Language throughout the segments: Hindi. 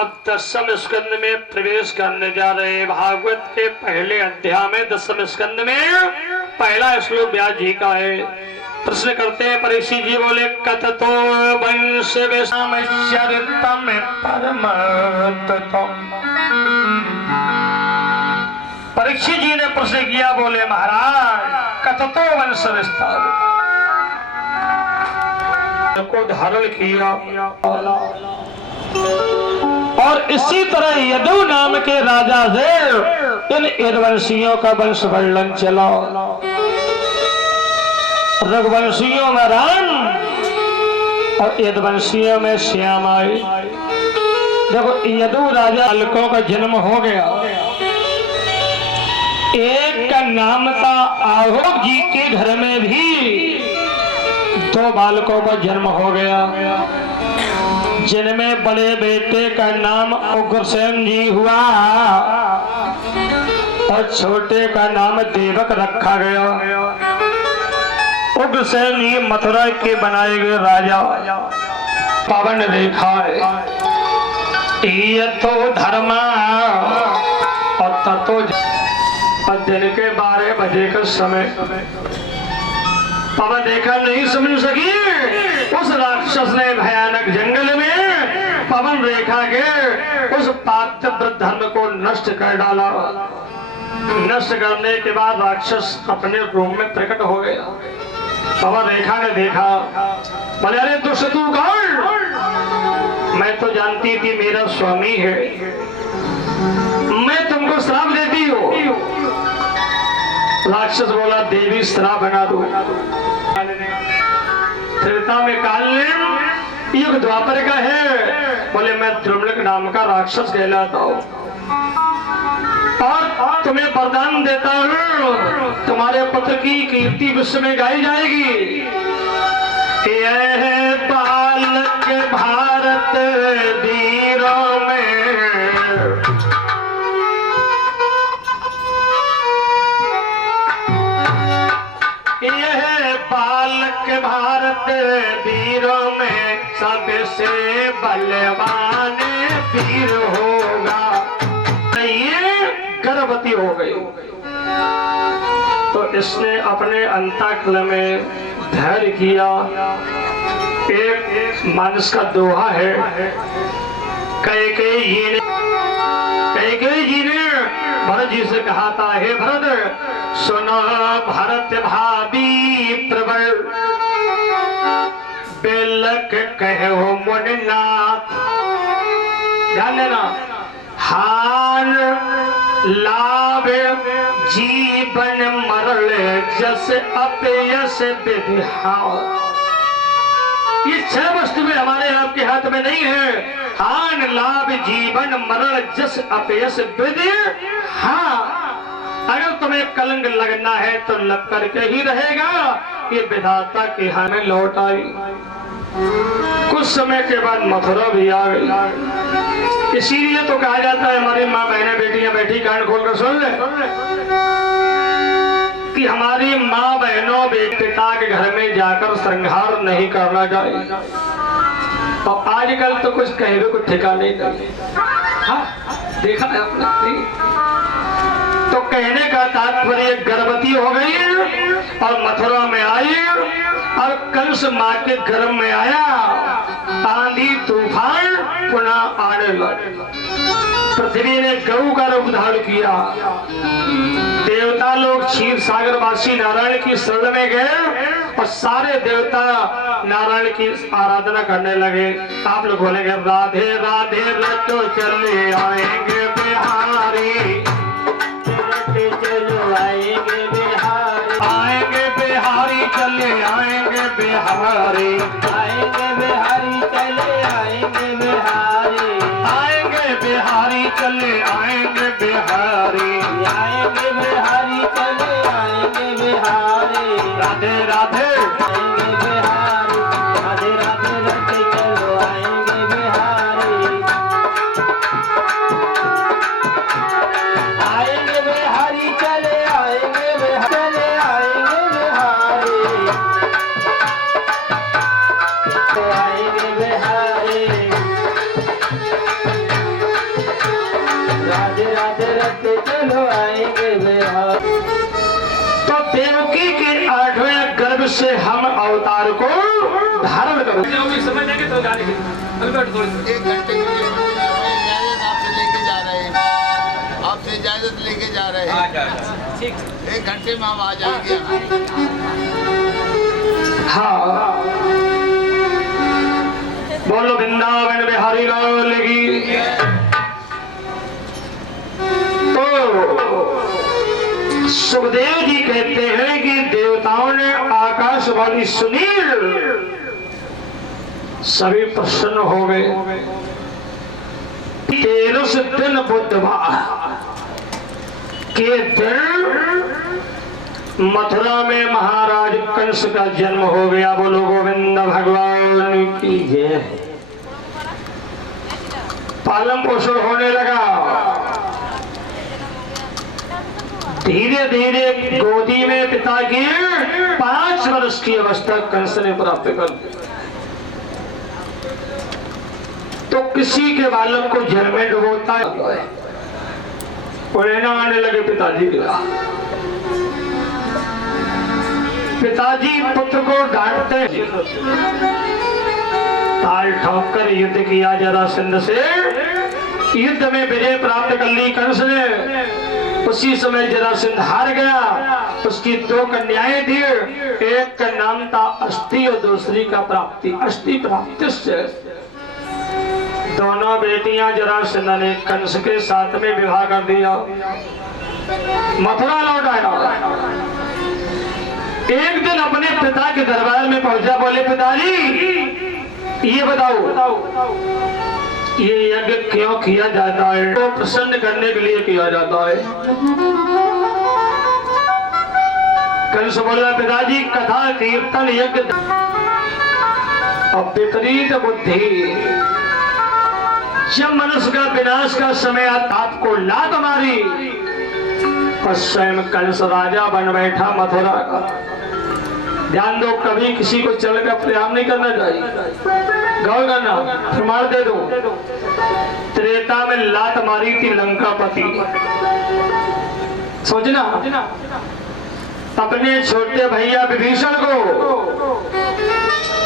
अब 10वें स्कंद में प्रवेश करने जा रहे हैं। भागवत के पहले अध्याय में 10वें स्कंद में पहला श्लोक व्यास जी का है। प्रश्न करते हैं परीक्षित जी, बोले कथतो वंश विषमचरितम परमतम। परीक्षित जी ने प्रश्न किया, बोले महाराज कथतो वंश विस्तार को धारण किया और इसी तरह यदु नाम के राजा से इन यदुवंशियों का वंश वर्णन चला। रघुवंशियों में राम और यदुवंशियों में श्याम आए। देखो यदु राजा बालकों का जन्म हो गया। एक का नाम था आहोक जी के घर में भी 2 बालकों का जन्म हो गया, जिनमें बड़े बेटे का नाम उग्रसेन जी हुआ और छोटे का नाम देवक रखा गया। उग्रसेन जी मथुरा के बनाए गए राजा। पवन रेखा ये तो धर्मा और ततो दिन के 12 बजे का समय पवन रेखा नहीं समझ सकी। उस राक्षस ने भयानक जंगल में पवन रेखा के उस पातिव्रत धर्म को नष्ट कर डाला। नष्ट करने के बाद राक्षस अपने रूप में प्रकट हो गया। पवन रेखा ने देखा, बोले अरे दुष्ट तू कौन? मैं तो जानती थी मेरा स्वामी है, मैं तुमको श्राप देती हूँ। राक्षस बोला देवी श्राप बना दो। त्रेता में काल युग द्वापर का है। बोले मैं द्रुमलक नाम का राक्षस कहलाता हूँ और तुम्हें वरदान देता हूँ, तुम्हारे पुत्र की कीर्ति विश्व में गाई जाएगी। यह बालक भारत वीरों में भारत वीरों में सबसे बलवान वीर होगा। ये गर्भवती हो गई तो इसने अपने अंतःकल में धैर्य किया। एक मानस का दोहा है, कैकेयी जी ने भरत जी से कहा था, हे भरत सुनो भरत भाभी प्रबल बेलक कहो मुनिनाथ। ध्यान देना, हान लाभ जीवन मरल जस अपयस विधिहार। ये 6 वस्तु में हमारे आपके हाथ में नहीं है। हान लाभ जीवन मरण जस अपयस विधि। हाँ, अगर तुम्हें कलंक लगना है तो लग करके ही रहेगा। ये विधाता के हाथ में लौट आई। कुछ समय के बाद मथुरा भी आ गई। इसीलिए तो कहा जाता है हमारी माँ बहनें बेटियां बैठी कान खोलकर सुन ले कि हमारी माँ बहनों पिता के घर में जाकर श्रृंगार नहीं करना चाहिए। और आजकल तो कुछ कहे कुछ ठिकाने नहीं। हाँ, देखा है आपने। तो कहने का तात्पर्य गर्भवती हो गई और मथुरा में आई और कंस माँ के गर्भ में आया। आंधी तूफान पुनः आने लगा। पृथ्वी ने गऊ का रूप धारण किया। देवता लोग क्षीर सागर वासी नारायण की शरण में गए और सारे देवता नारायण की आराधना करने लगे। आप लोग बोलेंगे राधे राधे रटो चले आएंगे बिहारी, चलो आएंगे बिहारी, आएंगे बिहारी चले आएंगे बिहारी, आएंगे बिहारी चले आएंगे बिहारी, आएंगे बिहारी चले आएंगे बिहारी, आएंगे बिहारी चले आएंगे बिहारी। राधे राधे आएंगे बिहारी, राधे राधे रटे चलो आएंगे बिहारी, आएंगे बिहारी चले आएंगे बिहारी, चले आएंगे बिहारी, आएंगे बिहारी। से हम अवतार को धारण करो। समझ जाएंगे तो जाने के एक घंटे के लिए इजाजत आपसे लेके जा रहे हैं, आपसे इजाजत लेके जा रहे हैं। ठीक, एक घंटे में हम आ जाएंगे। हाँ, बोलो वृंदावन बिहारी लाल की। तो सुखदेव जी कहते हैं कि देवताओं ने आकाशवाणी सुनी, सभी प्रसन्न हो गए। 13 दिन बुधवार के दिन मथुरा में महाराज कंस का जन्म हो गया। बोलो गोविंद भगवान की जय। पालन पोषण होने लगा। धीरे धीरे गोदी में पिता की 5 वर्ष की अवस्था कंस ने प्राप्त कर दी। तो किसी के बालक को जल में डुबोता है, प्रेरणा आने लगे पिताजी के। पिताजी पुत्र को डांटते हैं। ताल ठोक कर युद्ध किया जरासंध से, युद्ध में विजय प्राप्त कर ली कंस ने। उसी समय जरासंध हार गया। उसकी 2 कन्याएं थी, एक का नाम था अस्थि और दूसरी का प्राप्ति। अस्थि प्राप्ति से दोनों बेटियां जरासंध ने कंस के साथ में विवाह कर दिया। मथुरा लौट आया। एक दिन अपने पिता के दरबार में पहुंचा। बोले पिताजी ये बताओ ये यज्ञ क्यों किया जाता है? तो प्रसन्न करने के लिए किया जाता है। कंस बोला पिताजी कथा कीर्तन यज्ञ। अब विपरीत बुद्धि, जब मनुष्य का विनाश का समय आपको लात मारी और स्वयं कंस राजा बन बैठा मथुरा का। ध्यान दो, कभी किसी को चल का प्रयास नहीं करना चाहिए। गौर करना, प्रमाण दे दो। त्रेता में लात मारी थी लंकापति। सोचना, अपने छोटे भैया विभीषण को।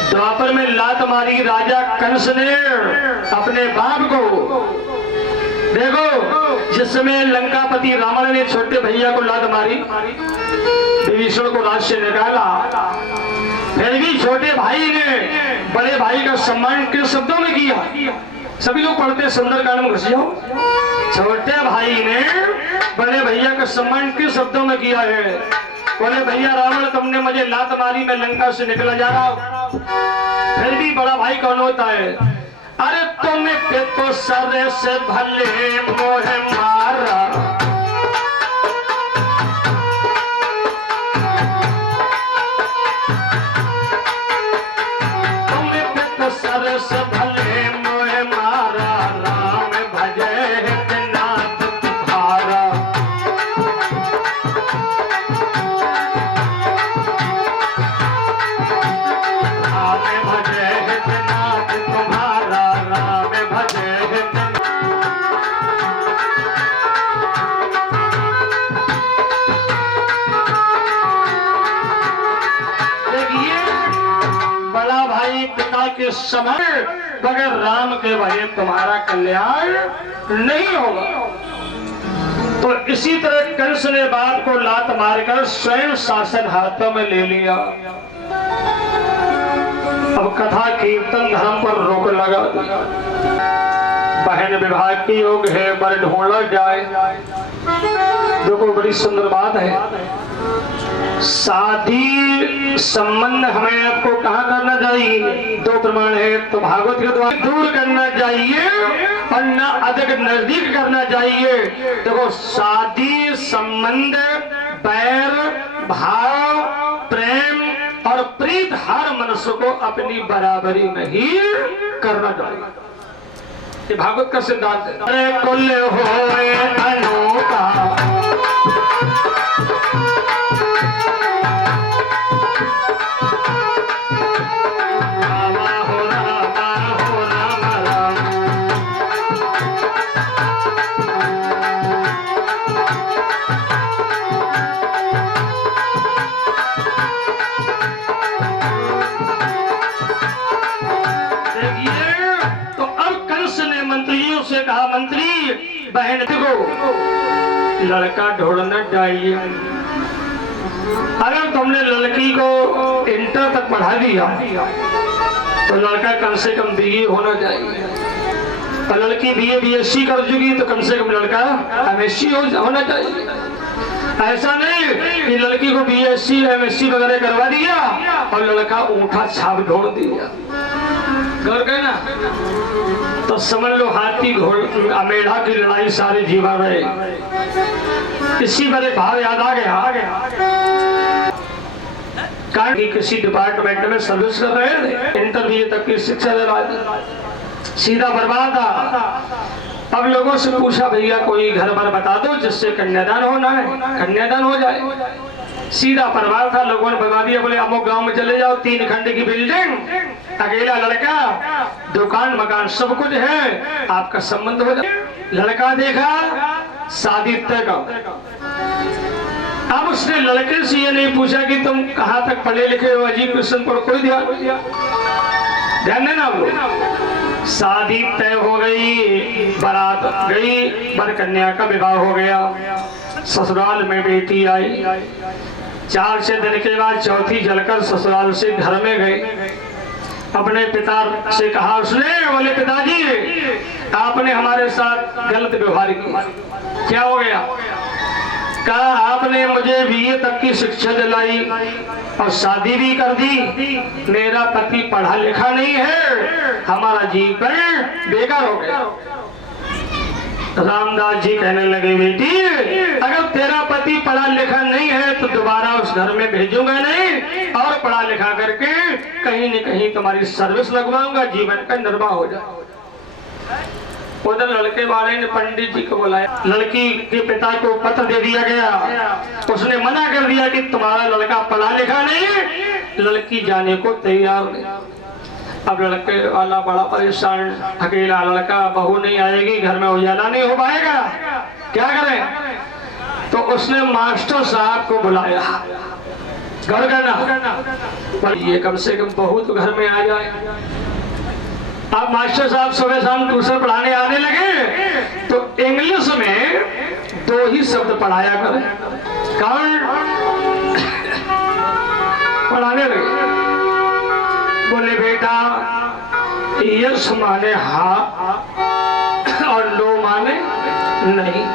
द्वापर में लात मारी राजा कंस ने अपने बाप को। देखो, जिस समय लंकापति रावण ने छोटे भैया को लात मारी, विभीषण को राज से निकाला, फिर भी छोटे भाई ने बड़े भाई का सम्मान किन शब्दों में किया? सभी लोग पढ़ते सुंदरकांड में घुस जाओ। छोटे भाई ने बड़े भैया का सम्मान किन शब्दों में किया है? बोले भैया रावण तुमने मुझे लात मारी, मैं लंका से निकला जा रहा हूं। फिर भी बड़ा भाई कौन होता है? अरे तुम्हें तो सर से भले मोहे मारा, सर से भले मोहे मारा, राम भजे नाथ तुम्हारा। राम भजे नाथ तुम्हारा, राम भजे। देखिए, बड़ा भाई पिता के समय बगैर राम के भय तुम्हारा कल्याण नहीं होगा। तो इसी तरह कंस ने बात को लात मारकर स्वयं शासन हाथों में ले लिया। अब कथा कीर्तन धर्म पर रोक लगा दिया। बहन विवाह की योग है, पर ढूंढा जाए। देखो बड़ी सुंदर बात है। शादी संबंध हमें आपको कहाँ करना चाहिए? 2 प्रमाण है। तो भागवत के द्वारा दूर करना चाहिए और न अधिक नजदीक करना चाहिए। देखो, शादी संबंध, बैर, भाव, प्रेम और प्रीत हर मनुष्य को अपनी बराबरी में ही करना चाहिए। ये भागवत का सिद्धांत है। अरे कुल होए अनोखा, मंत्रियों से कहा, मंत्री बहन को लड़का ढूंढना चाहिए। अगर तुमने लड़की को इंटर तक पढ़ा दिया तो लड़का कम से कम बीए होना चाहिए, और लड़की बीए बीएससी कर चुकी तो कम से कम लड़का एमएससी होना चाहिए। ऐसा नहीं कि लड़की को बीएससी एमएससी वगैरह करवा दिया और लड़का ऊँटा छाप ढोड़ दिया, गौर गए ना, तो समझ लो हाथी घोड़ा मेढ़ा की लड़ाई सारे जीवा रहे। इसी मेरे भाव याद आ गया कारण कि किसी डिपार्टमेंट में सर्विस कर रहे थे, इंटरव्यू तक की शिक्षा ले रहा था, सीधा बर्बाद था। अब लोगों से पूछा, भैया कोई घर पर बता दो जिससे कन्यादान होना है, कन्यादान हो जाए। सीधा परिवार था, लोगों ने बता दिया, बोले अमुक गांव में चले जाओ, 3 खंड की बिल्डिंग, अकेला लड़का, दुकान मकान सब कुछ है, आपका संबंध हो जाए। लड़का देखा, शादी तय का। अब उसने लड़के से ये नहीं पूछा कि तुम कहाँ तक पढ़े लिखे हो, अजीब क्वेश्चन पर कोई ध्यान देना आप लोग। शादी तय हो गई, बारात गई, वर कन्या का विवाह हो गया, ससुराल में बेटी आई। 4-6 दिन के बाद चौथी जलकर ससुराल से घर में गए। अपने पिता से कहा उसने, बोले पिताजी आपने हमारे साथ गलत व्यवहार किया। क्या हो गया? कहा आपने मुझे बीए तक की शिक्षा दिलाई और शादी भी कर दी, मेरा पति पढ़ा लिखा नहीं है, हमारा जीवन बेकार हो गया। रामदास जी कहने लगे, बेटी अगर तेरा पति पढ़ा लिखा नहीं है तो दोबारा उस घर में भेजूंगा नहीं, और पढ़ा लिखा करके कहीं न कहीं तुम्हारी सर्विस लगवाऊंगा, जीवन का निर्वाह हो जाए। उधर लड़के वाले ने पंडित जी को बुलाया, लड़की के पिता को पत्र दे दिया गया। उसने मना कर दिया कि तुम्हारा लड़का पढ़ा लिखा नहीं है, लड़की जाने को तैयार नहीं। अब लड़के वाला बड़ा परेशान, अकेला लड़का, बहू नहीं आएगी, घर में उजाला नहीं हो पाएगा, क्या करें? तो उसने मास्टर साहब को बुलाया, घर करना ये कम से कम बहू तो घर में आ जाए। अब मास्टर साहब सुबह शाम ट्यूशन पढ़ाने आने लगे तो इंग्लिश में 2 ही शब्द पढ़ाया करें, कारण पढ़ाने लगे। बोले बेटा यस माने हाँ और नो माने नहीं।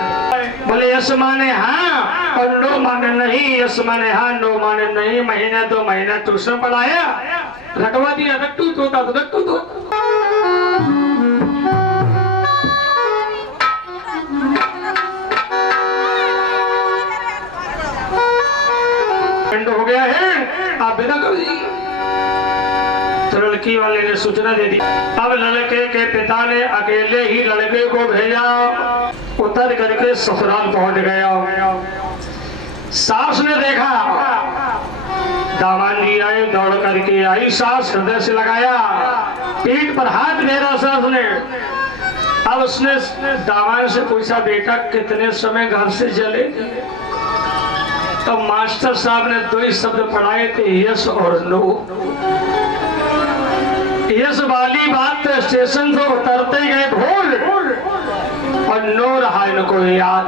बोले यस माने हाँ और नो माने नहीं, यस माने हाँ नो माने नहीं। महीना 2 महीना ट्यूशन पढ़ाया, रटवा दिया, रट्टू तोता तो रट्टू तोता। हो गया है, आप विदा कर दीजिए। तो लड़की वाले ने सूचना दे दी। अब लड़के के पिता ने अकेले ही लड़के को भेजा, उतर करके ससुराल पहुंच गया। सास ने देखा, दामाद जी आए, दौड़ करके आई, सास हृदय से लगाया, पीठ पर हाथ फेरा सास ने। अब उसने दामाद से पूछा, बेटा कितने समय घर से चले? तो मास्टर साहब ने 2 ही शब्द पढ़ाए थे, यस और नो। यस वाली बात तो स्टेशन से उतरते गए भूल, और नो रहा इनको याद।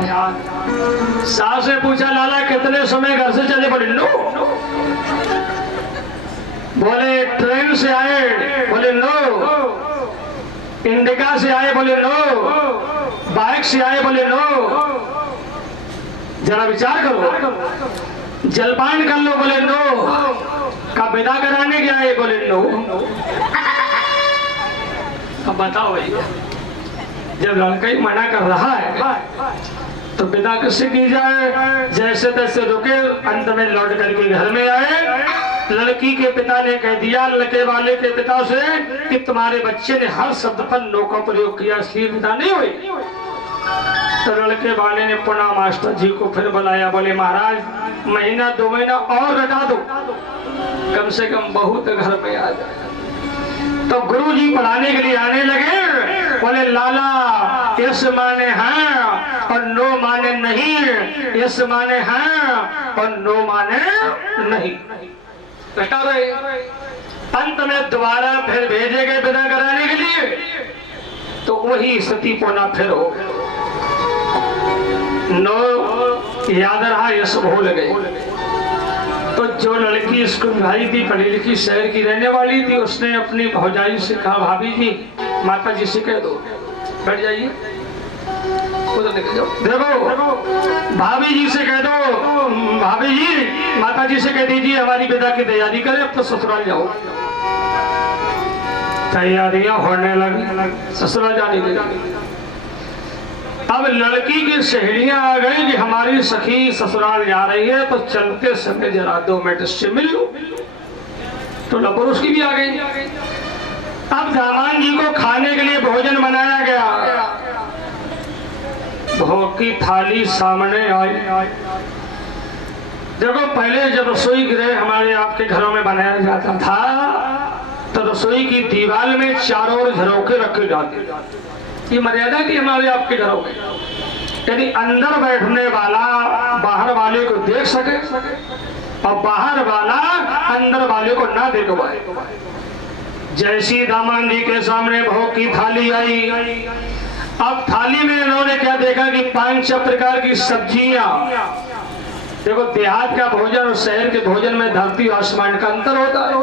सास ने पूछा, लाला कितने समय घर से चले? बोले नो। बोले ट्रेन से आए? बोले नो। इंडिका से आए? बोले नो। बाइक से आए? बोले नो। जरा विचार करो, जलपान कर लो? बोले नो। का विदा कराने के आए? बोले नो। अब बताओ भैया, जब लड़का ही मना कर रहा है तो विदा कैसे की जाए? जैसे तैसे रुके, अंत में लौट करके घर में आए। लड़की के पिता ने कह दिया लड़के वाले के पिता से कि तुम्हारे बच्चे ने हर शब्द पर नो का प्रयोग किया, इसलिए विदा नहीं हुई। तो लड़के वाले ने पुनः मास्टर जी को फिर बुलाया, बोले महाराज महीना 2 महीना और रटा दो, कम से कम बहुत घर में आ जाए। तो गुरु जी पढ़ाने के लिए आने लगे। बोले लाला यस माने हाँ और नो माने नहीं, यस माने हाँ और नो माने नहीं, रटा रहे। अंत में दोबारा फिर भेजे गए विदा कराने के लिए। तो वही स्थिति पुनः फिर हो गई। नो याद रहा, यश भूल गए। तो जो लड़की स्कूल भाई थी, पढ़ी लिखी शहर की रहने वाली थी, उसने अपनी भौजाई से कहा, भाभी जी माता जी से कह दो बैठ जाइए, उधर निकल जाओ। देखो भाभी जी से कह दो, भाभी जी माता जी से कह दीजिए हमारी विदा की तैयारी करें, अब तो ससुराल जाओ। तैयारियां होने लगी, ससुराल जाने के लिए। अब लड़की की सहेलियां आ गई कि हमारी सखी ससुराल जा रही है, तो चलते समय जरा 2 मिनट से मिल लो। तो लपुरुष की भी आ गई। अब दामाद जी को खाने के लिए भोजन बनाया गया। भोग की थाली सामने आई। देखो पहले जब रसोई गृह हमारे आपके घरों में बनाया जाता था, तो रसोई की दीवार में चारों ओर झरोखे रखे जाते। ये मर्यादा थी हमारे आपके घरों में। यदि अंदर बैठने वाला बाहर वाले को देख सके और बाहर वाला अंदर वाले को ना देख पाए। जैसी दामाद जी के सामने भोग की थाली आई, अब थाली में इन्होंने क्या देखा कि 5 प्रकार की सब्जियां। देखो देहात का भोजन और शहर के भोजन में धरती आसमान का अंतर होता है।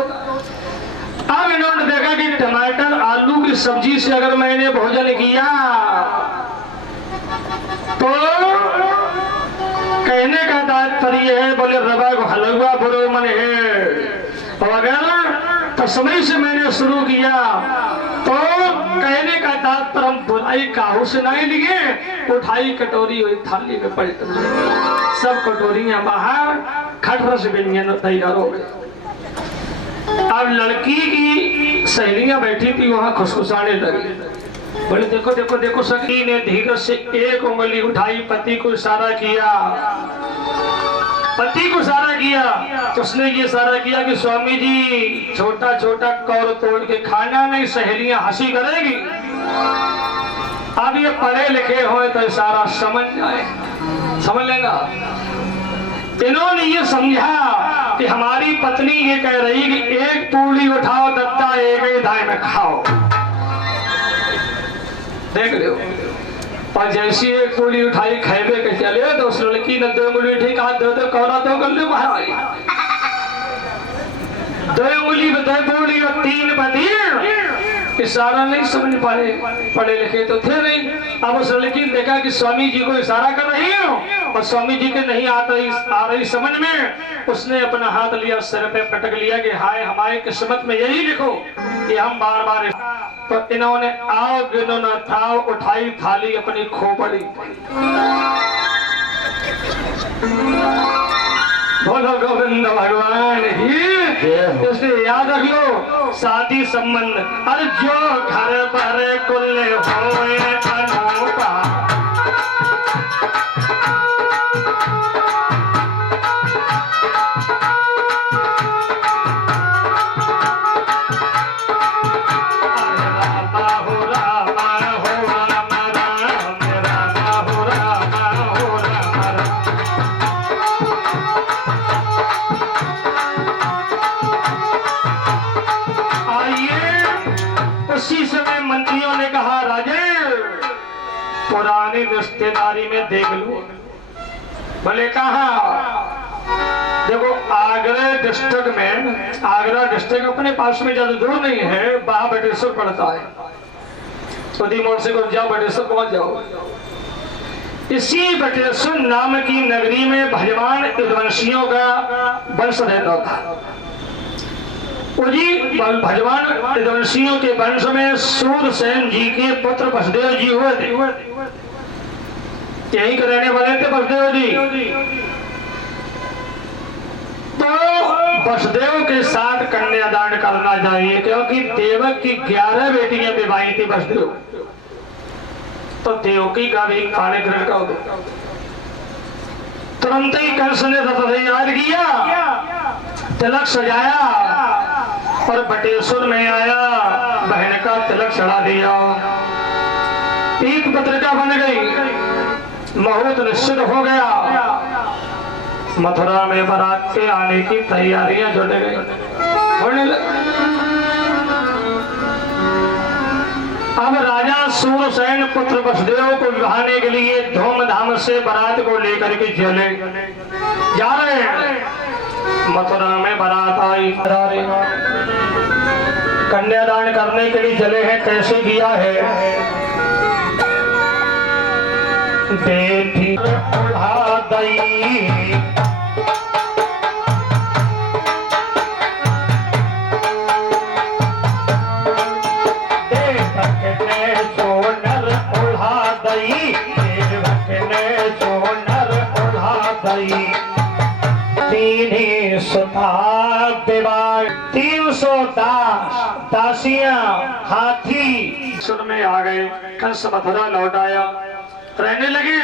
अब इन्होंने देखा कि टमाटर आलू की सब्जी से अगर मैंने भोजन किया तो कहने का तात्पर्य है, बोले रवा को हलवा बुरो मन है, और अगर तस्मै से मैंने शुरू किया तो कहने का तात्पर्य हम बुराई काहू से नहीं लिए, उठाई कटोरी हुई थाली में पलट सब कटोरियां बाहर, खटरस व्यंजन तैयार हो गए। अब लड़की की सहेलियां बैठी थी वहां, खुशखुशाने लगी। बोले देखो देखो देखो, सखी ने धीरज से एक उंगली उठाई, पति को इशारा किया, पति को इशारा किया। तो उसने ये इशारा किया कि स्वामी जी छोटा छोटा कौर तोड़ के खाना नहीं, सहेलियां हंसी करेगी। अब ये पढ़े लिखे हो तो इशारा समझ जाए, समझ लेगा। इन्होंने ये समझा कि हमारी पत्नी ये कह रही कि एक पूरी उठाओ दत्ता, एक ही दाई में खाओ, देख लो। और जैसी एक पूरी उठाई खेबे के चले, तो उस लड़की ने 2 उंगली ठीक हाथ दे दो, कौरा 2 कर लो बाहर। 2 उंगली में 2 पूरी और 3 बदीर। इशारा नहीं समझ पाए, पढ़े लिखे तो थे नहीं। अब उस लड़की ने देखा कि स्वामी जी को इशारा कर रही हूँ और स्वामी जी के नहीं आ रही समझ में। उसने अपना हाथ लिया, सिर पे पटक लिया कि हाय हमारी किस्मत में यही लिखो कि हम बार बार। तो इन्होंने आओ गिनो न था, उठाई थाली अपनी खोपड़ी। बोलो गोविंद भगवान ही। इसलिए याद रख लो, शादी संबंध अरे जो घर पर कुल होए अनूपा, पुरानी रिश्तेदारी में देख लो। भले कहा देखो आगरा डिस्ट्रिक्ट में, आगरा डिस्ट्रिक्ट अपने पास में ज्यादा दूर नहीं है, वहां बटेश्वर पड़ता है। उदी मोड़ से जाओ बटेश्वर पहुंच जाओ। इसी बटेश्वर नाम की नगरी में भजमान यदुवंशियों का वंश रहता था। भजमान यदुवंशियों के वंश में सूरसेन जी के पुत्र वसुदेव जी हुए थे। यही के रहने वाले थे वसुदेव जी। तो वसुदेव के साथ कन्यादान करना चाहिए, क्योंकि देवक की 11 बेटियां विवाही थी वसुदेव। तो देवकी का भी काले ग्रह का तुरंत ही कंस ने तैयार किया, तिलक सजाया और बटेश्वर में आया, बहन का तिलक चढ़ा दिया। पीत पत्रिका बन गई, मुहूर्त निश्चित हो गया। मथुरा में बारात के आने की तैयारियां जुट गई, होने लगी। अब राजा सूरसेन पुत्र वसुदेव को विवाहने के लिए धूमधाम से बारात को लेकर के चले जा रहे हैं। मथुरा में बारात आई, कन्यादान करने के लिए चले हैं। कैसे किया है? बेटी उड़ा दई दासियां हाथी सुर में आ गए। कंस मथुरा लौट आया, रहने लगे।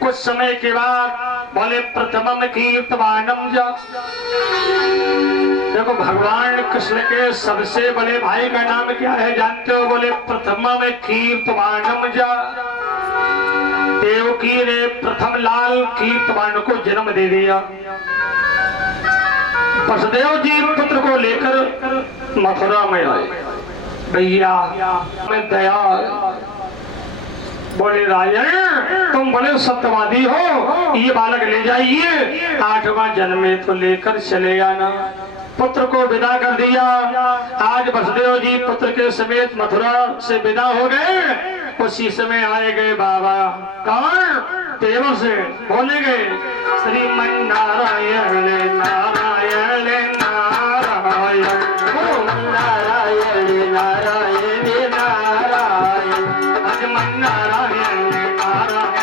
कुछ समय के बाद बोले प्रथमम कीर्तवानम जा। देखो भगवान कृष्ण के सबसे बड़े भाई का नाम क्या है जानते हो? बोले प्रथमम कीर्तवानम जा। देवकी ने प्रथम लाल कीर्तवान को जन्म दे दिया। वसुदेव जी पुत्र को लेकर मथुरा में आए। भैया मैं दया बोले राजन तुम बड़े सत्यवादी हो, ये बालक ले जाइए, 8वां जन्म में तो लेकर चले आना। पुत्र को विदा कर दिया। आज वसुदेव जी पुत्र के समेत मथुरा से विदा हो गए। उसी समय आए गए बाबा कौन? देवों से बोले गए श्रीमन नारायण नारायण नारायण नारायण नारायण नारायण हनुमान नारायण नारायण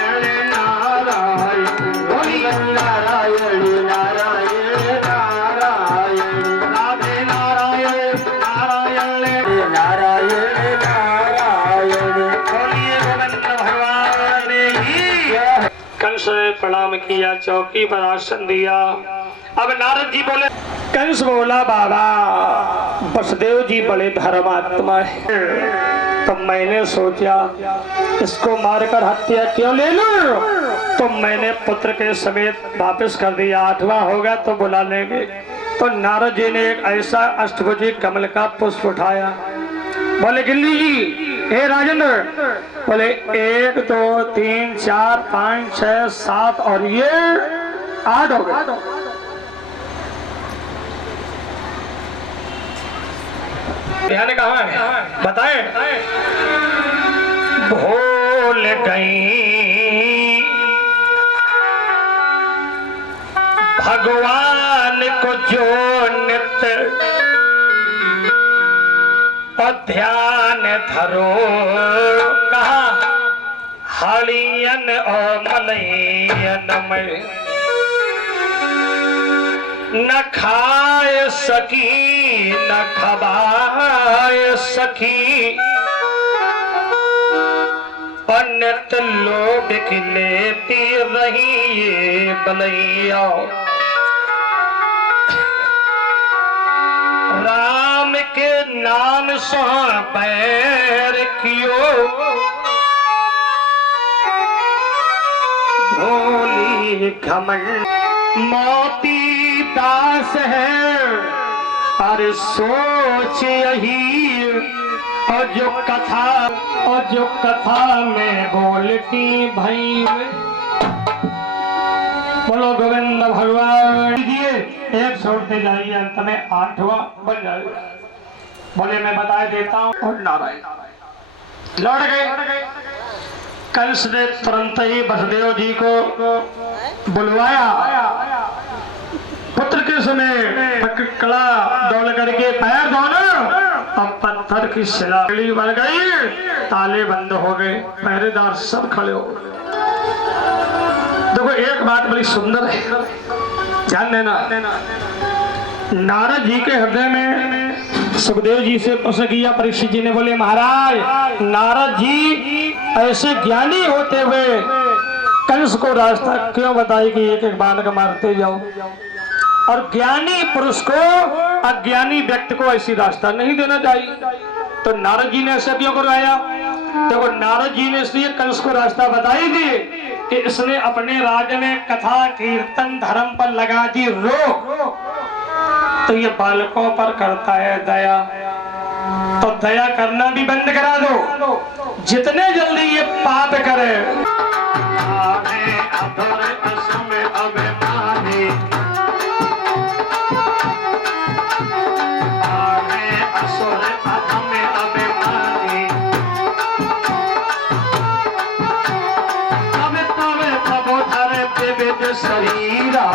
नारायण नारायण नारायण नारायण राधे नारायण नारायण नारायण नारायण बोलिए गोविंद भगवान की। कंस ने प्रणाम किया, चौकी पर आसन दिया। अब नारद जी बोले, कंस बोला बाबा वसुदेव जी बड़े धर्मात्मा है, तो मैंने सोचा इसको मारकर हत्या क्यों ले लूं, तो मैंने पुत्र के समेत वापस कर दिया। 8वां होगा तो बुला लेंगे। तो नारद जी ने एक ऐसा अष्टभुजी कमल का पुष्प उठाया। बोले गिल्ली जी हे राजेंद्र, बोले 1 2 3 4 5 6 7 और ये 8 हो गए। ध्यान कहाँ है बताएं? भूल गई भगवान को जो नित्य और ध्यान धरो, कहा हड़ियन और मलयन में न खाए सकी न खबाए सकी, और नित्य लोग की लेती रही ये बलैया। राम के नाम से पैर कियो, भोली घमंड मोती दास है, अरे सोच यही और जो कथा में बोलती भाई। बोलो गोविंद भगवान दिए। एक छोड़ते जाइए, अंत में 8वां बन जाएगा। बोले मैं बता देता हूँ। और नारायण लौट गए। कंस ने तुरंत ही वसुदेव जी को बुलवाया। पुत्र के समय कड़ा दौड़ करके पैर दोनों अब पत्थर की शिला बढ़ गई, ताले बंद हो गए, पहरेदार सब खड़े हो गए। देखो एक बात बड़ी सुंदर है, ध्यान देना। नारद जी के हृदय में सुखदेव जी से प्रश्न किया परीक्षित जी ने। बोले महाराज नारद जी ऐसे ज्ञानी होते हुए कंस को रास्ता क्यों बताई कि एक एक बालक मारते जाओ, और ज्ञानी पुरुष को अज्ञानी व्यक्ति को ऐसी रास्ता नहीं देना चाहिए। तो नारद जी ने ऐसा क्यों करवाया? देखो नारद जी ने इसलिए कंस को रास्ता बताई थी कि इसने अपने राज्य में कथा कीर्तन धर्म पर लगा दी रोक, तो ये बालकों पर करता है दया। तो दया करना भी बंद करा दो। जितने जल्दी ये पाप करे शरीरा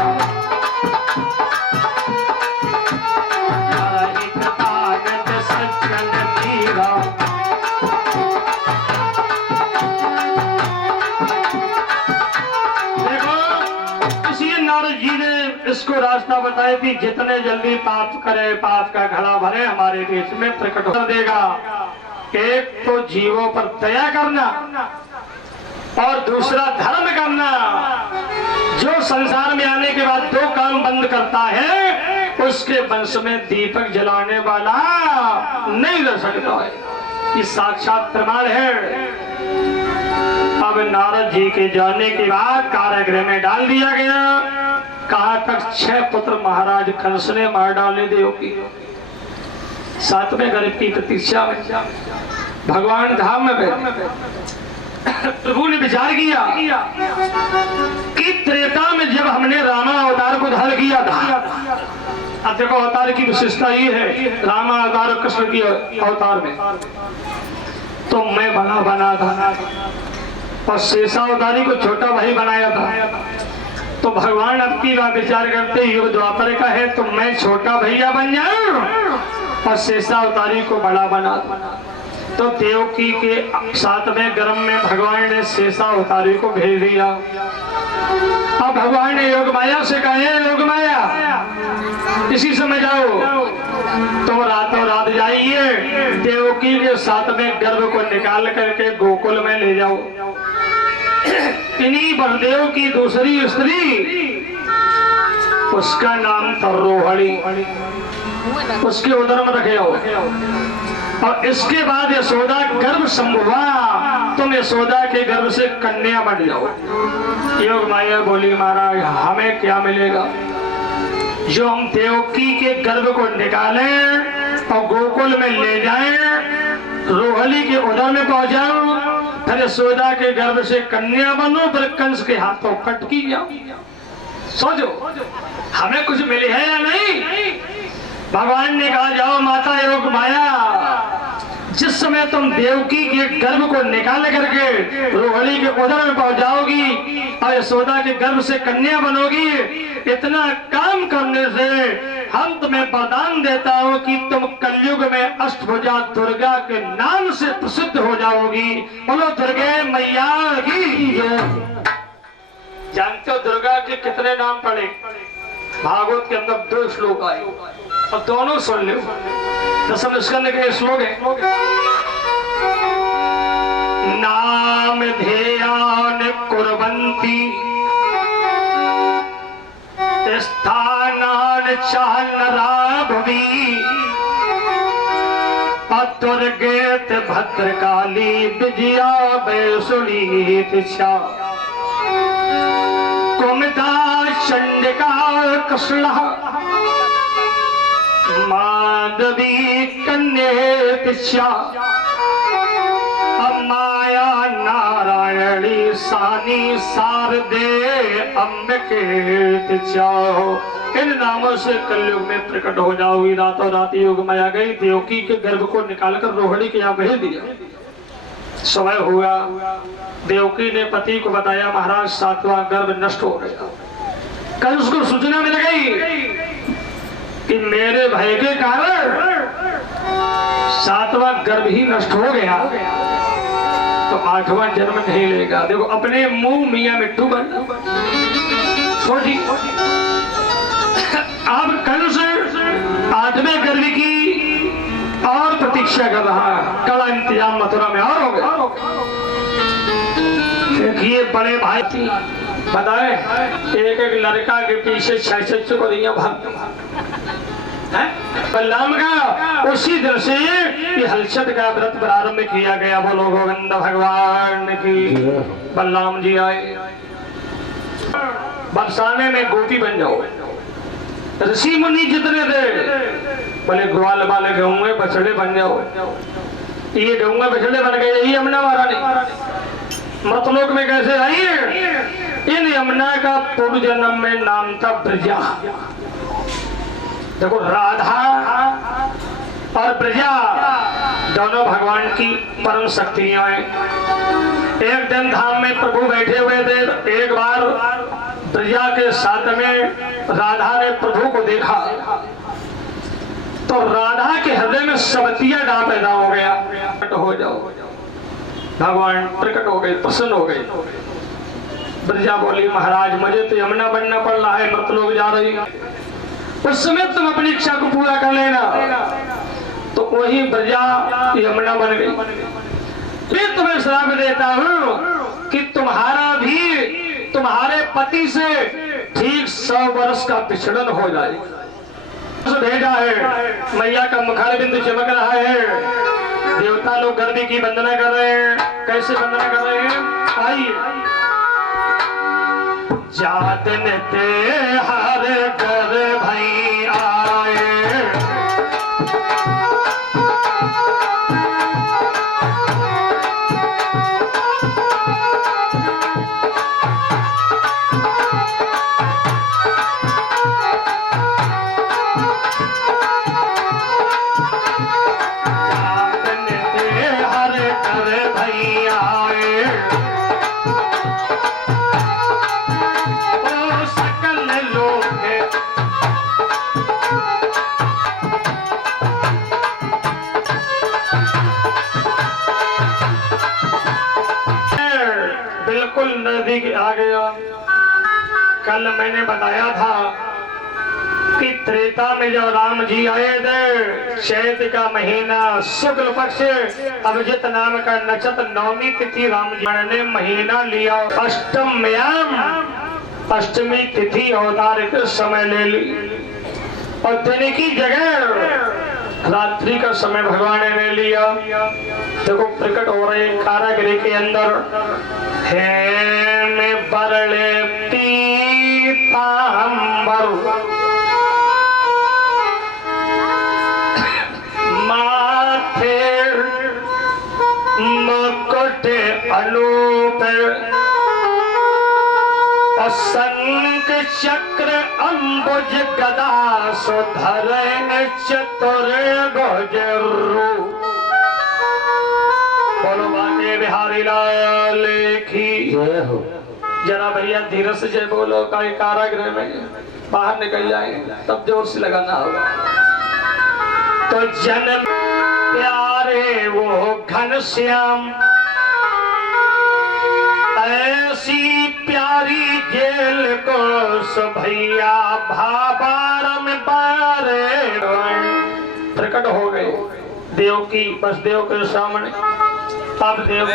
इसको रास्ता बताए कि जितने जल्दी पाप करे पाप का घड़ा भरे हमारे बीच में प्रकट कर देगा। एक तो जीवों पर दया करना और दूसरा धर्म करना। जो संसार में आने के बाद दो काम बंद करता है उसके वंश में दीपक जलाने वाला नहीं रह सकता है। ये साक्षात प्रमाण है। अब नारद जी के जाने के बाद कारागृह में डाल दिया गया। कहां तक 6 पुत्र महाराज कंस ने मार डाले देवकी। 7वें गर्भ की प्रतीक्षा में भगवान धाम में बैठे प्रभु ने विचार किया कि त्रेता में जब हमने रामा अवतार को धारण किया था। अब देखो अवतार की विशेषता ये है, रामा अवतार कृष्ण की अवतार में तो मैं बना था और शेषा अवतारी को छोटा भाई बनाया था। तो भगवान अब की बात विचार करते युग द्वापर का है तो मैं छोटा भैया बन जाऊं और शेषा अवतारी को बड़ा बना। तो देवकी के 7वें गर्भ में भगवान ने शेषा अवतारी को भेज दिया। अब भगवान ने योग माया से कहा, योग माया इसी समय जाओ तुम रातों रात जाइए देवकी के 7वें गर्भ को निकाल करके गोकुल में ले जाओ। इन्हीं बलदेव की दूसरी स्त्री उसका नाम था रोहिणी, उसके उदर में रखे हो। और इसके बाद यशोदा गर्भ संभवा तुम यशोदा के गर्भ से कन्या बन जाओ। योग माया बोली महाराज हमें क्या मिलेगा जो हम देवकी के गर्भ को निकालें और गोकुल में ले जाएं, रोहिणी के उदर में पहुंचाऊं, फिर यशोदा के गर्भ से कन्या बनो, फिर कंस के हाथों कटकी जाओ। सोचो हमें कुछ मिले है या नहीं। भगवान ने कहा जाओ माता योग माया जिस समय तुम देवकी के गर्भ को निकाल करके रोहिणी के उदर में पहुंचाओगी और यशोदा के गर्भ से कन्या बनोगी, इतना काम करने से हम तुम्हें वरदान देता हूँ कि तुम कलयुग में अष्टभुजा दुर्गा के नाम से प्रसिद्ध हो जाओगी। बोलो दुर्गे मैया की। जानते हो दुर्गा के कितने नाम पड़े? भागवत के अंदर 2 श्लोक आए और दोनों सुन लो। दसम स्कंद के श्लोक है, नाम ध्येयान कुर्वन्ति स्थानान चालरा भुवि दुर्गेत भद्रकाली विजया वैसुली तिछा कुमिता चंडिका कृष्ण माधवी कन्या माया नारायणी सानी शारदे अम्बिके चाहो। इन नामों से कलयुग में प्रकट हो जाओगी। रातों रात योग माया गई, देवकी के गर्भ को निकालकर रोहिणी के यहाँ भेज दिया। समय हुआ, देवकी ने पति को बताया महाराज 7वां गर्भ नष्ट हो गया। कल उसको सूचना मिल गई कि मेरे भय के कारण 7वां गर्भ ही नष्ट हो गया तो 8वां जन्म नहीं लेगा। देखो अपने मुंह मियां मिट्टू बन छोटी। अब कल से 8वें गर्भ की और प्रतीक्षा कर रहा है। कड़ा इंतजाम मथुरा में और हो गया। देखिए बड़े भाई बताए एक एक लड़का के पीछे 6 चुकोरियां बलराम का उसी दिन से हलचद का व्रत प्रारंभ किया गया। बोलो गोविंद भगवान की। बलराम जी आए, बरसाने में गोपी बन जाओ। ऋषि मुनि जितने थे बोले ग्वाल वाले गेहूं बछड़े बन जाओ। ये गेहूं बछड़े बन गए, यही यमुना महारानी मतलोक में कैसे आई है? इन यमुना का पूर्व जन्म में नाम था ब्रजा। देखो राधा और ब्रजा दोनों भगवान की परम शक्तियां हैं। एक दिन धाम में प्रभु बैठे हुए थे, एक बार ब्रजा के साथ में राधा ने प्रभु को देखा तो राधा के हृदय में सबतिया डा पैदा हो गया। प्रकट हो जाओ, भगवान प्रकट हो गए, प्रसन्न हो गए। ब्रजा बोली महाराज मुझे तो यमुना बनना पड़ रहा है, मृत लोग जा रही, उस समय तुम अपनी इच्छा को पूरा कर लेना। तो वही ब्रजा यमुना बन गई। फिर तुम्हें श्राप देता हूं कि तुम्हारा भी तुम्हारे पति से ठीक 100 वर्ष का विछड़न हो जाए। भेजा है, मैया का मुखार बिंदु चमक रहा है, देवता लोग गर्मी की वंदना कर रहे हैं। कैसे वंदना कर रहे हैं? आइए। जातन ते हर कर भाई आए, नजदीक आ गया। कल मैंने बताया था कि त्रेता में जब राम जी आए थे, चैत का महीना शुक्ल पक्ष अभिजित नाम का नक्षत्र नवमी तिथि राम जी ने महीना लिया। अष्टमी तिथि अवतार के समय ले ली और दिन की जगह रात्रि का समय भगवान ने लिया। देखो प्रकट हो रहे कारागृह के अंदर है में बरले पीतांबर, माथे मुकुट अनूप, शंख चक्र अम्बुज गदा सुधर चतुर भुजरू। बोलो बाके बिहारी लाल की जय हो। जरा भैया धीरे से जय बोलो। का कारागृह में बाहर निकल जाए तब जोर से लगाना होगा। तो जन्म प्यारे वो घनश्याम, ऐसी प्यारी जेल को भैया भाबार में बारे प्रकट हो गए। देव की बसदेव के सामने अब देव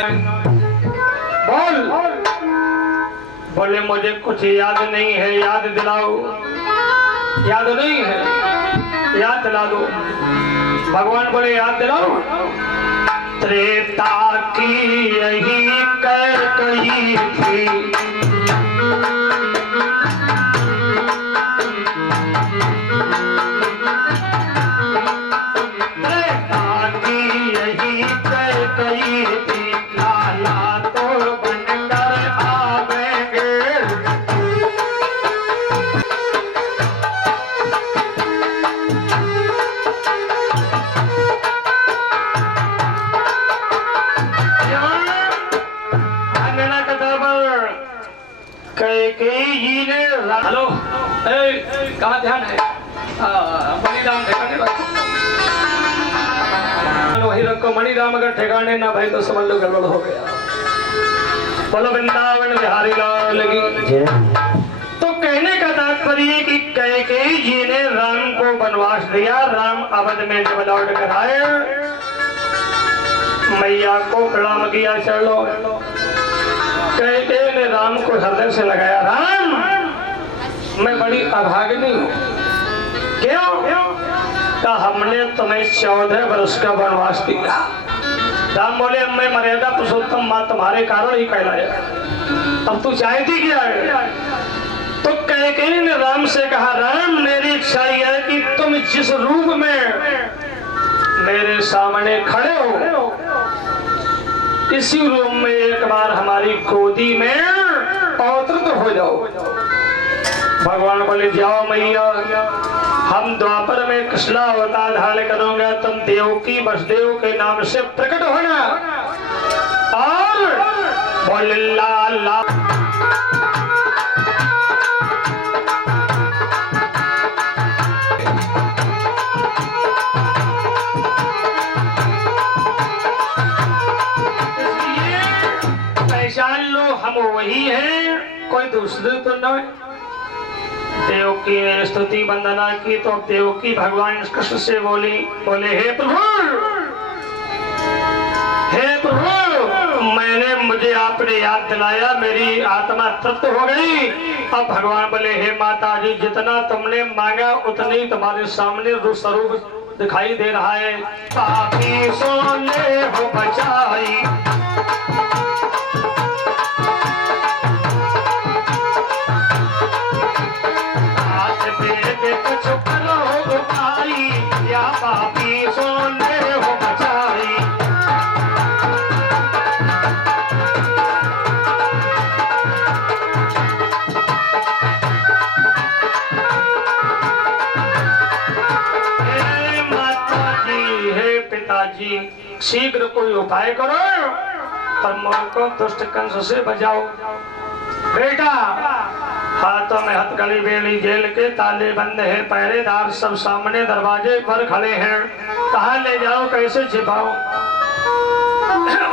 बोले मुझे कुछ याद नहीं है, याद दिलाओ। याद नहीं है, याद दिला दो। भगवान बोले याद दिलाओ। त्रेता की यही कही थी, त्रेता की यही कही थी, लाला तो बनकर आवेंगे। हेलो, कहाँ ध्यान है? मणिराम ठिकाने वही रखो। मणिराम अगर ठिकाने ना भाई तो समझ लो गड़बड़ हो गया। बोलो वृंदावन बिहारी लाल की। तो कहने का तात्पर्य कि कैकेयी जी ने राम को वनवास दिया। राम अवध में जब लौट कर आए, मैया को प्रणाम किया। चलो कैकेयी ने राम को हृदय से लगाया। राम मैं बड़ी अभागिनी हूँ। क्यों? का हमने तुम्हें 14 वर्ष का वनवास दिया। राम बोले मैं मर्यादा पुरुषोत्तम मां तुम्हारे कारण ही कहलाया। अब तू चाहती क्या है? तो कैकेयी ने राम से कहा, राम मेरी इच्छा यह है कि तुम जिस रूप में मेरे सामने खड़े हो इसी रूप में एक बार हमारी गोदी में अवतरित हो जाओ। भगवान बोले, जाओ मैया, हम द्वापर में कृष्णा अवतार धारण करूंगा, तुम देवकी वसुदेव के नाम से प्रकट होना और बोले ला ला। पहचान लो हम वही हैं, कोई दूसरे तो नहीं। देवकी ने स्तुति वंदना की तो देवकी भगवान कृष्ण से बोले, हे प्रभु, मैंने मुझे आपने याद दिलाया, मेरी आत्मा तृप्त हो गई। अब भगवान बोले, हे माता जी, जितना तुमने मांगा उतनी तुम्हारे सामने स्वरूप दिखाई दे रहा है। पापी सोने हो बचाई, कुछ करो भाई, या पापी सोने हो बचाई। हे माता जी, हे पिताजी, शीघ्र कोई उपाय करो और मन को दुष्ट कंस से बचाओ। बेटा, हाथों में हथकड़ी बेड़ी, जेल के ताले बंद है, पहरेदार सब सामने दरवाजे पर खड़े हैं, कहाँ ले जाओ, कैसे छिपाओ?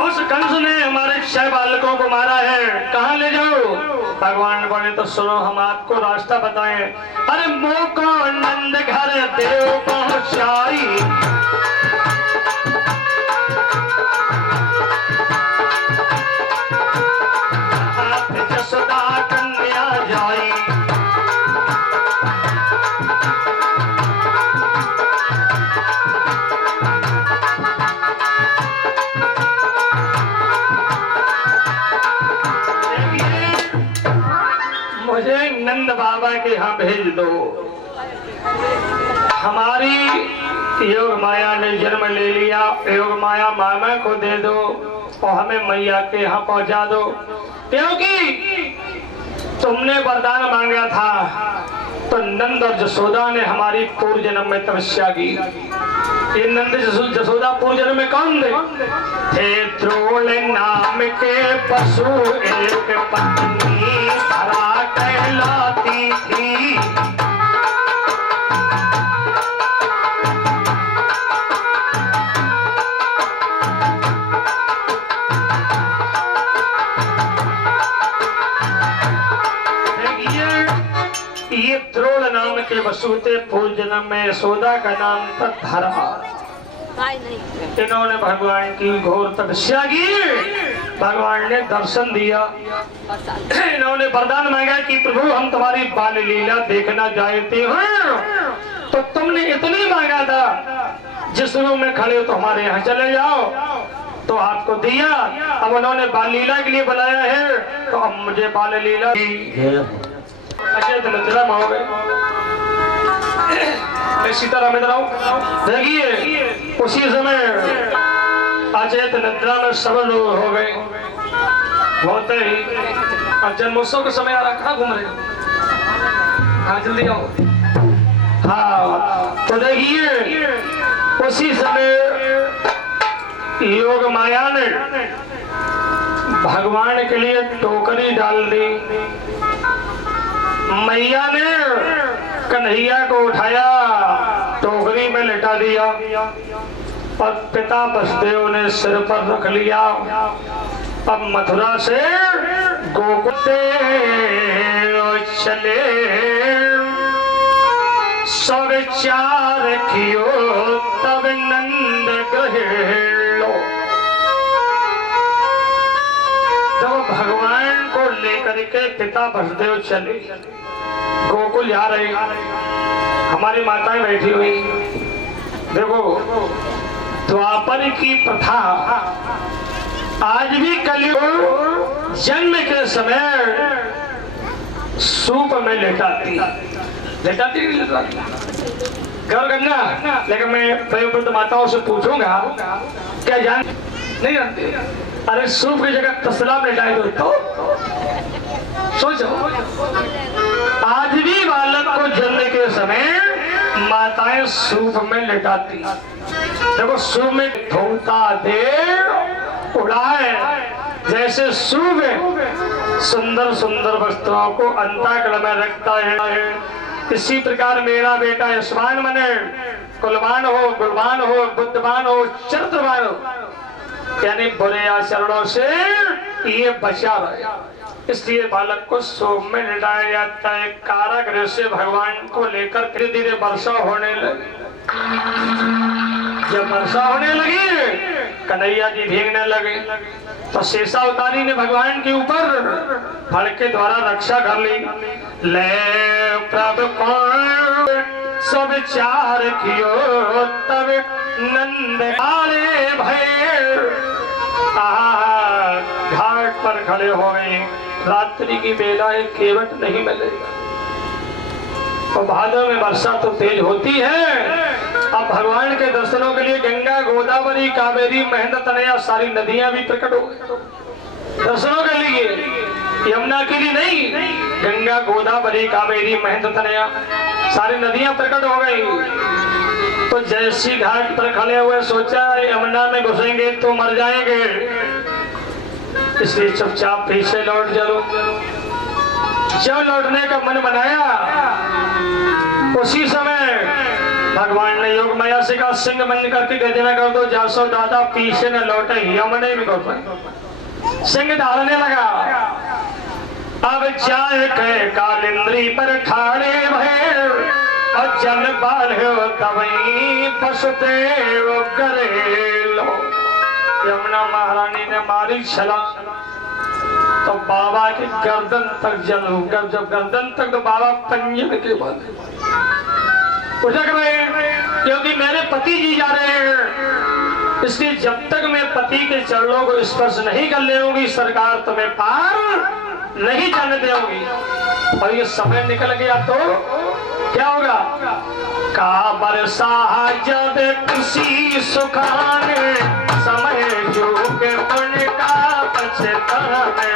उस कंस ने हमारे 6 बालकों को मारा है, कहाँ ले जाओ? भगवान बोले, तो सुनो, हम आपको रास्ता बताएं। अरे मोको नंद घर देव पहुंचाई, जसोदा कन्या जाई। मुझे नंद बाबा के यहाँ भेज दो। हमारी योग माया ने जन्म ले लिया, योग माया मामा को दे दो और हमें मैया के यहाँ पहुँचा दो, क्योंकि तुमने वरदान मांगा था। तो नंद और जसोदा ने हमारी पूर्व जन्म में तपस्या की। ये नंद जसोदा पूर्व जन्म में कौन थे? द्रोण नाम के पशु एक पत्नी धरा कहलाती थी। ये द्रोण नाम के वसु थे, पूर्व जन्म में यशोदा का नाम था धरा। इन्होंने भगवान की घोर तपस्या की, भगवान ने दर्शन दिया। इन्होंने वरदान मांगा कि प्रभु हम तुम्हारी बाल लीला देखना चाहते हैं। तो तुमने इतनी मांगा था, जिस रूम में खड़े हो तो हमारे यहाँ चले जाओ, तो आपको दिया। अब उन्होंने बाल लीला के लिए बुलाया है, तो अब मुझे बाल लीला अचेत निद्रा में हो गए। सीताराम इधर आओ, देखिए उसी समय अचेत निद्रा में सब लोग हो गए। होते ही अब जन्मोत्सव का समय आ रहा, कहाँ घूम रहे हो? हाँ जल्दी आओ। हाँ तो देखिए उसी समय योग माया ने भगवान के लिए टोकरी डाल दी। मैया ने कन्हैया को उठाया, टोकरी में लिटा दिया और पिता वसुदेव ने सिर पर रख लिया। अब मथुरा से गोकुल चले, सब चार कियो तब नंद ग्रह लो। जब भगवान को लेकर के पिता वसुदेव चले, गोकुल जा रहे, हमारी माताएं बैठी हुई। देखो द्वापर की प्रथा आज भी कलयुग जन्म के समय सूप में लेटाती गौर करना। लेकिन मैं प्रयोगवृद्ध माताओं से पूछूंगा, क्या जान नहीं जानते? अरे सूप की जगह तसला में लेटाए तो सोचो, आज भी बालक को जन्म के समय माताएं सूप में लेटाती। देखो सूप में धोता दे उड़ाए, जैसे सूप सुंदर सुंदर वस्त्रों को अंताकड़ में रखता है, इसी प्रकार मेरा बेटा यशवान बने, कुलवान हो, गुणवान हो, बुद्धवान हो, चरित्रवान हो, यानी बुरे आचरणों से ये बचा रहे। इसलिए बालक को सूप में लिटाया जाता है। कारागृह से भगवान को लेकर धीरे धीरे वर्षा होने लगी। जब वर्षा होने लगी, कन्हैया जी भीगने लगे, तो शेषावतारी ने भगवान के ऊपर फल के द्वारा रक्षा कर ली। ले प्रभु सब चार कियो तब नंद आले भय। घाट पर खड़े हो गए, रात्रि की बेला है, केवट नहीं मिलेगा। और भादों में वर्षा तो तेज होती है। अब भगवान के दर्शनों के लिए गंगा, गोदावरी, कावेरी, महेंद्र, तनया सारी नदियां भी प्रकट हो गई दर्शनों के लिए। यमुना के लिए नहीं, गंगा, गोदावरी, कावेरी, महेंद्र, तनया सारी नदियां प्रकट हो गई। तो जैसी घाट पर खड़े हुए सोचा यमुना में घुसेंगे तो मर जाएंगे, इसलिए चुपचाप पीछे लौट जाओ। जब लौटने का मन बनाया, उसी समय भगवान ने योग माया से कहा सिंह बन करके गर्जना कर दो, जासो दादा पीछे न लौटे, यमुने में घुसे। सिंह डालने लगा। अब जाए कह कालिंद्री पर ठाड़े भय, और जन बाल हो तवई वसुदेव करेलो। यमुना महारानी ने मारी छलांग, तो बाबा की गर्दन तक जल होकर, जब गर्दन तक तो बाबा पंजन के बाद उठक रहे, क्योंकि मेरे पति जी जा रहे हैं, इसलिए जब तक मैं पति के चरणों को स्पर्श नहीं कर लेंगी सरकार तुम्हें पार नहीं जाने देंगी। और ये समय निकल गया तो क्या होगा? का बरसा जब किसी सुखाने समय जो के पुण्य का पछताने।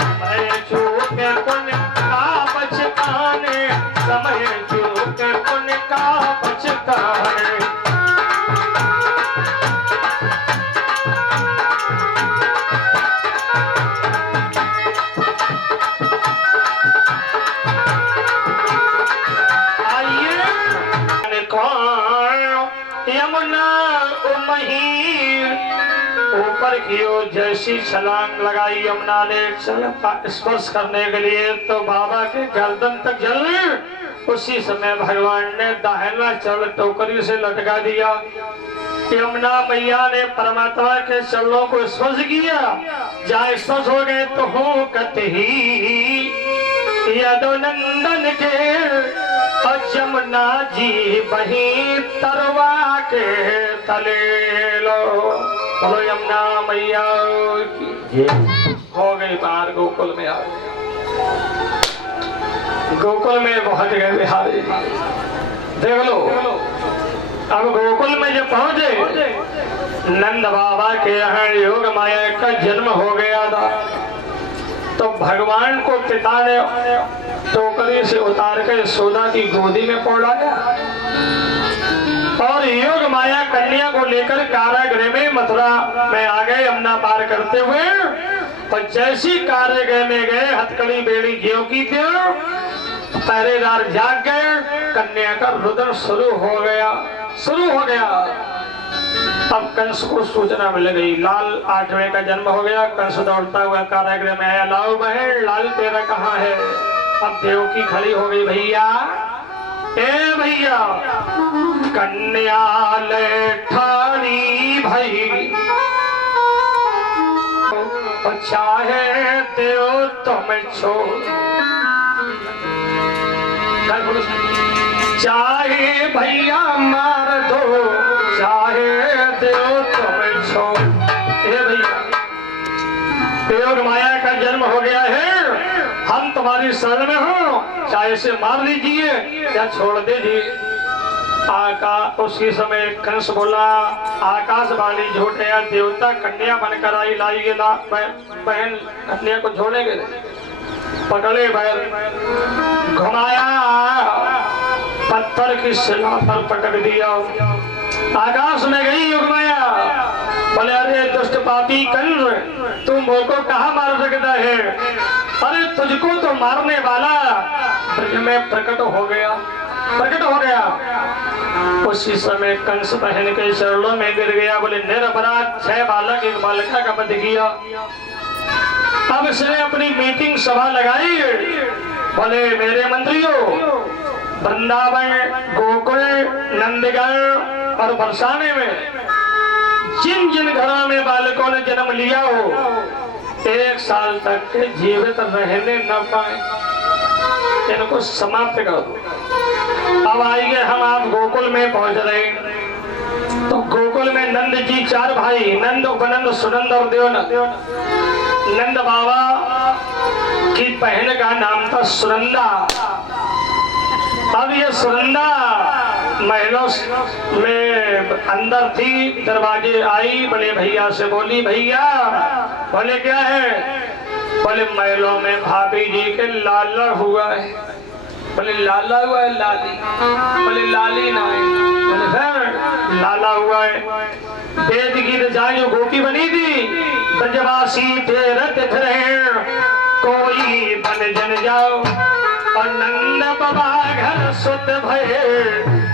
समय जो के पुण्य का पछताने, समय जो के पुण्य का पछताने। यमुना ऊपर की ओर जैसी छलांग लगाई यमुना ने स्पर्श करने के लिए, तो बाबा के गर्दन तक जल। उसी समय भगवान ने दाहिना चरण टोकरी से लटका दिया। यमुना मैया ने परमात्मा के चरणों को स्पर्श किया। जहाँ स्पर्श हो गए तो हो कतही यदुनंदन के, और यमुना जी वही तरवा के तले लो। बोलो यमुना मैया की। हो गई बाहर गोकुल में, आ गोकुल में पहुंच गए बिहारी। देख लो, अब गोकुल में जब पहुंचे, नंद बाबा के यहाँ योग माया का जन्म हो गया था। तो भगवान को पिता ने टोकरी से उतार कर यशोदा की गोदी में पौड़ाया, और योग माया कन्या को लेकर कारागृह में मथुरा में आ गए यमुना पार करते हुए। और जैसी कारागृह में गए, हथकड़ी बेड़ी ज्यों की त्यों, पहरेदार जाग गए। कन्या का रुदन शुरू हो गया। अब कंस को सूचना मिल गई, लाल 8वें का जन्म हो गया। कंस दौड़ता हुआ कारागृह में आया, लाओ बहन, लाल तेरा कहाँ है? अब देवकी खड़ी हो गई, भैया ए भैया, कन्या ले ठानी भई, और चाहे देव तुम छोड़, चाहे भैया मार दो, चाहे देव तुम्हें छोड़। हे भैया, योग माया का जन्म हो गया है, हम तुम्हारी शरण में हो, चाहे इसे मार लीजिए या छोड़ दीजिए। आका उसी समय कंस बोला, आकाशवाणी झूठ है, देवता कन्या बनकर आई लाइए ला बहन कन्या को छोड़ेंगे। पकड़े बैल, घुमाया, पत्थर की शिला पर पटक दिया, आकाश में गई युगमाया। बोले अरे दुष्ट पापी कंस, तुम को कहाँ मार सकता है? अरे तुझको तो मारने वाला ब्रज में प्रकट हो गया, प्रकट हो गया। उसी समय कंस बहन के चरणों में गिर गया। बोले निरपराध 6 बालक 1 बालिका का वध किया। अब इसने अपनी मीटिंग सभा लगाई। बोले मेरे मंत्रियों, वृंदावन, गोकुल, नंदगढ़ और बरसाने में जिन जिन घरों में बालकों ने जन्म लिया हो, 1 साल तक जीवित रहने न पाए, इनको समाप्त कर दो। अब आइए हम आप गोकुल में पहुंच रहे। तो गोकुल में नंद जी 4 भाई, नंद, उपनंद, सुनंद और देवनंद। नंद बाबा की बहन का नाम था सुनंदा। अब ये सुनंदा महलों में अंदर थी, दरवाजे आई, बड़े भैया से बोली भैया। बोले क्या है? बोले महलों में भाभी जी के लाला हुआ है। बोले लाला हुआ है? लाली। बोले लाली ना है। बोले फिर लाला हुआ है। वेद की रजाई जो गोपी बनी थी, ब्रजवासी फेरत फिरे, कोई बन जन जाओ। और नंद बाबा घर सुत भये,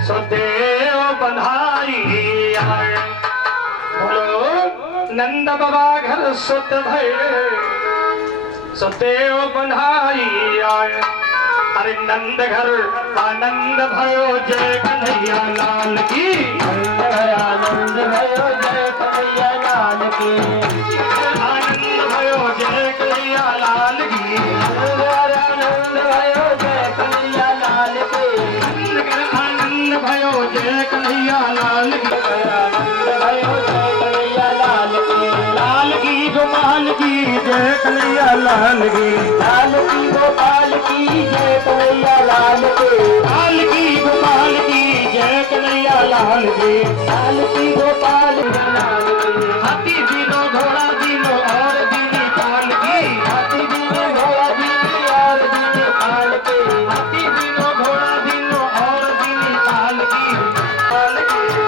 सुदेव बधाई आए। बोलो नंद बाबा घर सुत भये, सुदेव बधाई आए। अरे नंद घर आनंद भयो, जय कन्हैया लाल की। आनंद भयो जय कन्हैया लाल की। आनंद भयो जय कन्हैया लाल की। आनंद भयो जय कन्हैया लाल की। आनंद भयो जय कन्हैया लाल की। आनंद भयो जय कन्हैया लाल की। लाल की गोपाल की जय कन्हैया लाल की। लाल की गोपाल की जय कन्हैया लाल की। लाल की गोपाल की जय कन्हैया लाल की। लाल की गोपाल लाल की। हाथी दिनो घोड़ा दिनो और दिनी पाल की। हाथी दिनो घोड़ा दिनी और दिनी पाल की। हाथी दिनो घोड़ा दिनो और दिनी पाल की।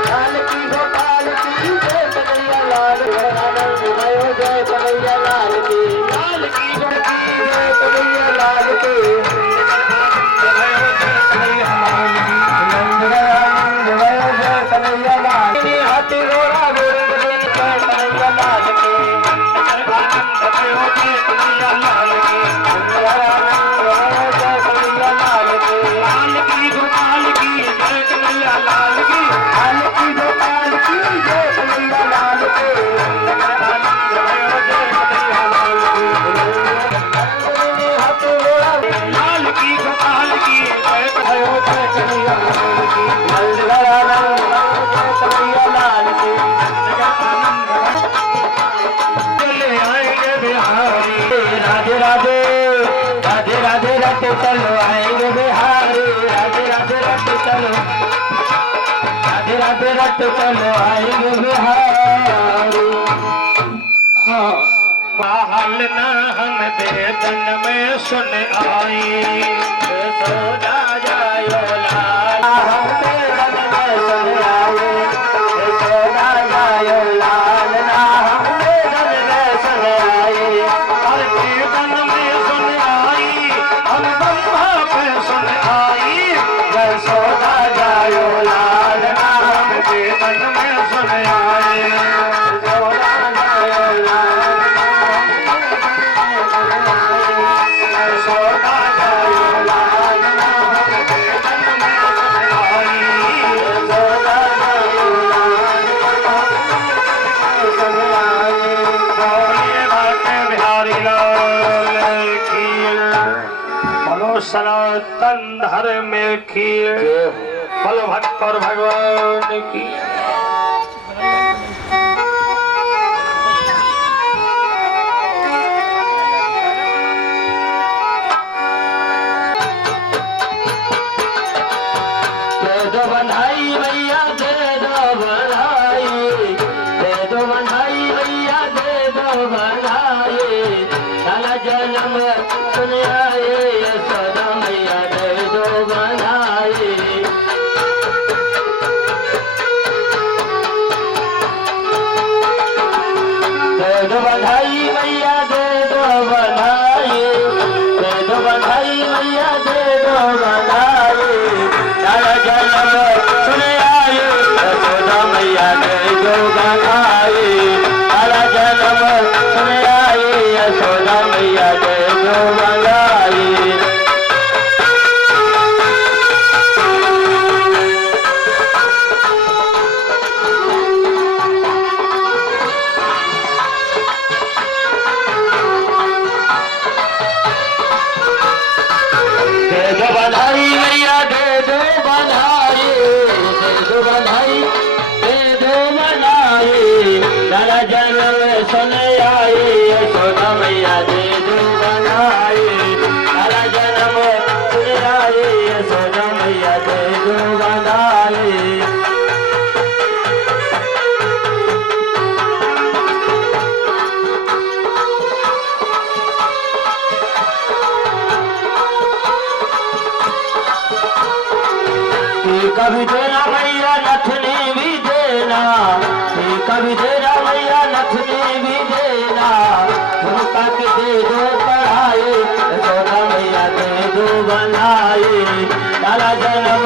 लाल की गोपाल की जय कन्हैया लाल की। आनंद भयो जय कन्हैया लाल की। लाल की गोपाल जय कन्हैया लाल की। चलो आएंगे बिहारी, राधे राधे रट चलो, राधे राधे रट चलो आएंगे बिहारी। हाँ हाल ना हम वेदन में सुन आई, सोदा जायो लाल। हम वेदन में सुन आए, सोदा जायो लाल। ना हम वेदन में सुन आए, और कीर्तन में सुन आई, हम ब्रह्मा पे सुन आई, सोदा जायो लाल। ना हम कीर्तन में सुन आए, सोदा जायो लाल। सोदा जायो लाल। ना हम कीर्तन में सुन आई, सोदा जायो लाल। सुन आई, बोलिए बाटे बिहारी लाल की। बोलो सनातन धर्म की, बोलो भक्त और भगवान की। दो बधाई मैया दे दो बधाई, दे दो बधाई मैया दे दो बधाई। लाला जन्म सुन आए यशोदा मैया दे दो बधाई, लाला जन्म सुन आए यशोदा मैया दे दो बधाई। बधाई मैया दे दो बधाई, दे दो बधाई दे दो बधाई। लाला जन्म सुन आई यशोदा मैया दे दो बधाई, लाला जन्म सुन आई यशोदा मैया दे दो बधाई। कभी देना मैया नथनी भी देना, कभी देना मैया नथनी भी देना। झुमका के दे दो पढ़ाई यशोदा मैया दे दो बनाई, लाला जन्म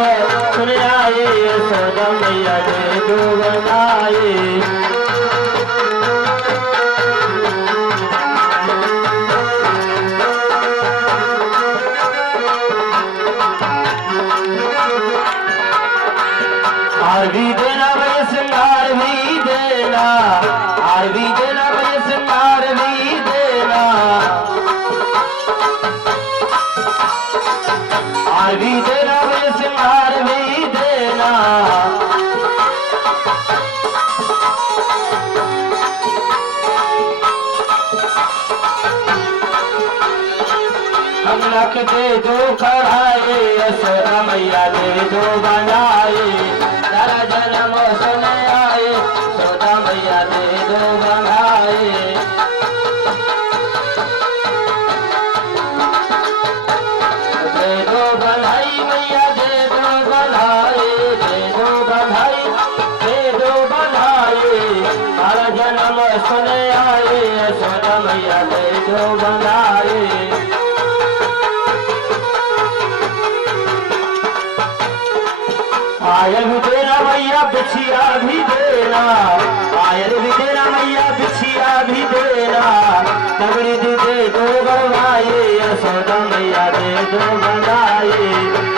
सुन आए यशोदा मैया दे दो बनाई। हार भी देना भैया श्रृंगार भी देना, हार भी देना भैया श्रृंगार भी देना। हार भी देना भैया श्रृंगार भी देना। कमला के दे दो कढ़ाई यशोदा मैया दे दो बनाए, लाला जन्म सुन आए यशोदा मैया दे दो बनाए। दे दो बधाई मैया दे दो बधाई, दे दो बधाई दे दो बधाई। लाला जन्म सुन आए यशोदा मैया दे दो बनाए। पायल भी देना मैया बिछिया भी देना, पायल भी देना मैया बिछिया भी देना। तगड़ी दी दे दो बनवाए यशोदा मैया दे दो बनाए,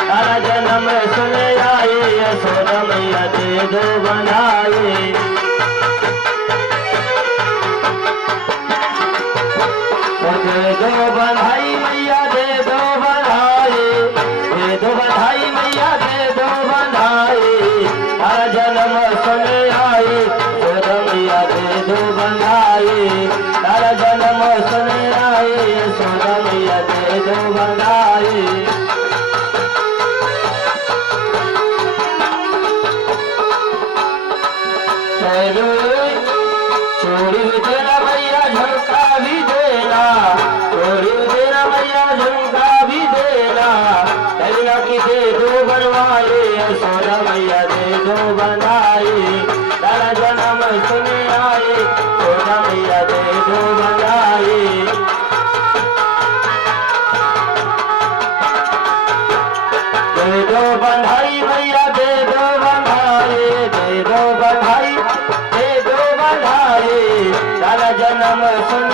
लाला जन्म सुन आए यशोदा मैया दे दो बनाए। दे दो बधाई मैया दे दो बधाई, दे दो बधाई मैया दे दो बधाई। लाला जन्म सुन आए यशोदा मैया दे दो बनाए, लाला जन्म सुन आए यशोदा मैया दे दो बनाए। चोरी भी देना मैया झुमका भी देना, चोरी भी देना मैया झुमका भी देना। कलिया की दे दो बनवाए यशोदा मैया दे दो बनाए, लाला जन्म सुन आए यशोदा मैया दे दो बनाए। दे दो बधाई मैया दे दो बधाई, दे दो बधाई दे दो बधाई। लाला जन्म सुन